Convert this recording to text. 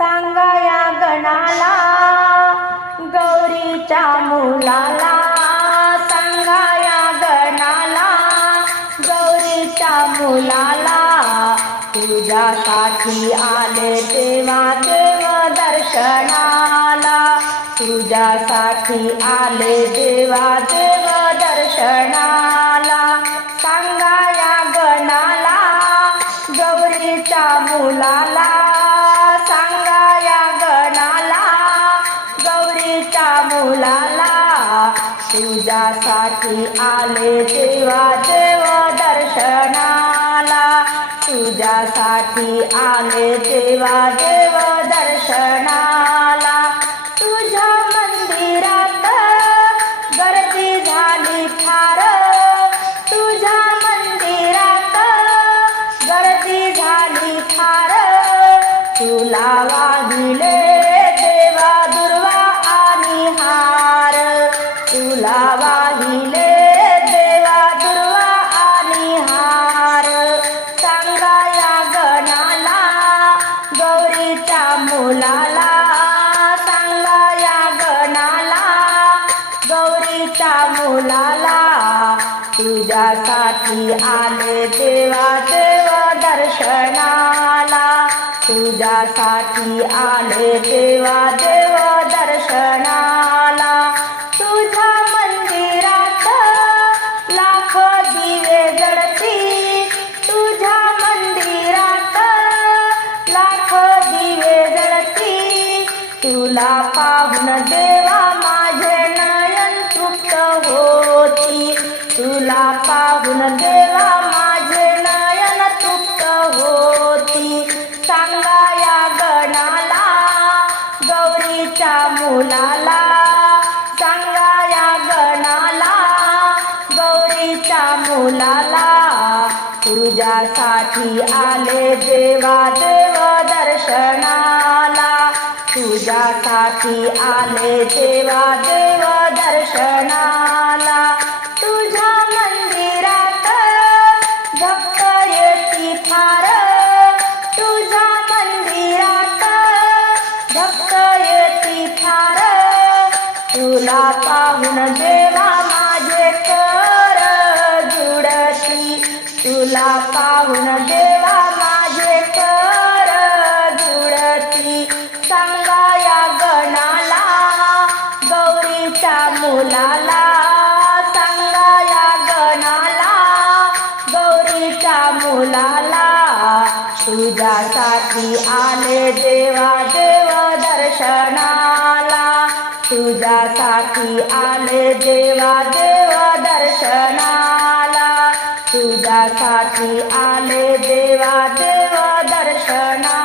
सांगा या गणाला गौरीच्या मुलाला, सांगा या गणाला गौरीच्या मुलाला, तुझ्यासाठी आले तेव्हा देव दर्शनाला, तुझ्यासाठी आले देवा देव दर्शनाला. सांगा या गणाला गौरीच्या मुलाला, सांगा या गणाला गौरीच्या मुलाला, तुझ्यासाठी आले देवा देव दर्शनाला, तुझ्यासाठी आले देवा देव दर्शनाला. तुझ्या मंदिरात गर्दी झाली फार, तुझ्या मंदिरात गर्दी झाली फार, तुला वाहिले देवा दुर्वा आणि हार, तुला वाहिले देवा दुर्वा आणि हार. सांगा या गणाला गौरीच्या मुलाला, सांगा या गणाला गौरीच्या मुलाला, तुझ्यासाठी आले देवा देव दर्शनाला, तुझ्यासाठी आले देवा देव दर्शनाला. तुझ्या मंदिरात लाख दिवे जळती, तुझ्या मंदिरात लाख दिवे जळती, तुला पाहून देवा माझे नयन तृप्त होती, तुला पाहून देवा माझे नयन तृप्त होती. सांगा या गणाला गौरीच्या मुलाला, सांगा या गणाला गौरीच्या मुलाला, तुझ्यासाठी आले देवा देव दर्शनाला, तुझ्यासाठी आले देवा देव दर्शनाला. तुझ्या मंदिरात भक्त येती फार, तुझ्या मंदिरात भक्त येती फार, तुला पाहून देवा माझे कर जुडती, तुला पाहून देवा माझे कर जुडती. सांगा या गणाला गौरीच्या मुलाला, सांगा या गणाला गौरीच्या मुलाला, तुझ्यासाठी आले देवा देव दर्शनाला, तुझ्यासाठी आले देवा देव दर्शनाला, तुझ्यासाठी आले देवा देव दर्शनाला.